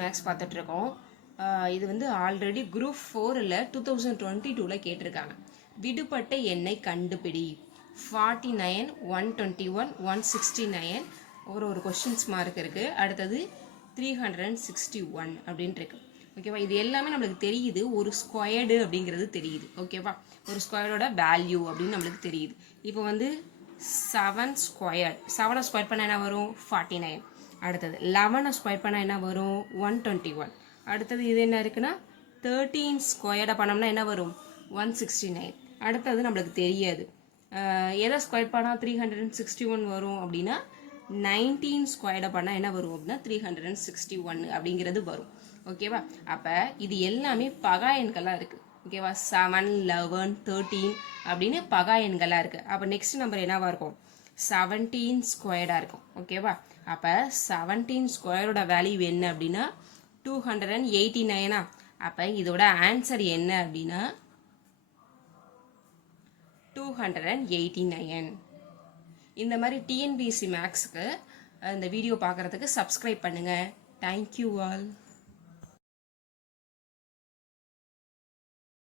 Maths பார்த்துட்டு இருக்கோம். இது வந்து ஆல்ரெடி குரூப் 4ல் 2022ல் கேட்டிருக்காங்க. விடுபட்ட எண்ணை கண்டுபிடி. 49, 121, 169 ஒரு கொஸ்டின்ஸ் மார்க் இருக்குது. அடுத்தது 361 அப்படின்ட்டு இருக்கு. ஓகேவா, இது எல்லாமே நம்மளுக்கு தெரியுது. ஒரு ஸ்கொயர்டு அப்படிங்கிறது தெரியுது. ஓகேவா, ஒரு ஸ்கொயர்டோட வேல்யூ அப்படின்னு நம்மளுக்கு தெரியுது. இப்போ வந்து 7 ஸ்கொயர்ட், 7 ஸ்கொயர் பண்ண என்ன வரும்? 49. அடுத்தது 11 ஸ்கொயர் பண்ணால் என்ன வரும்? 121. அடுத்தது இது என்ன இருக்குன்னா 13 ஸ்கொயர்டை பண்ணோம்னா என்ன வரும்? 169. அடுத்தது நம்மளுக்கு தெரியாது. எதை ஸ்கொயர் பண்ணால் 361 வரும் அப்படின்னா 19 ஸ்கொயர்டை பண்ணால் என்ன வரும் அப்படின்னா 361 அப்படிங்கிறது வரும். ஓகேவா, அப்போ இது எல்லாமே பகா எண்களாக இருக்குது. ஓகேவா, 7, 11, 13 அப்படின்னு பகா எண்களாக இருக்குது. அப்போ நெக்ஸ்ட் நம்பர் என்னவா இருக்கும்? 17 ஸ்கொயர்டாக இருக்கும். ஓகேவா, அப்போ 17 ஸ்கொயரோட வேல்யூ என்ன அப்படின்னா 289. அப்போ இதோட ஆன்சர் என்ன அப்படின்னா 289. இந்த மாதிரி டிஎன்பிஎஸ்சி மேக்ஸுக்கு இந்த வீடியோ பார்க்குறதுக்கு சப்ஸ்கிரைப் பண்ணுங்கள். Thank you all.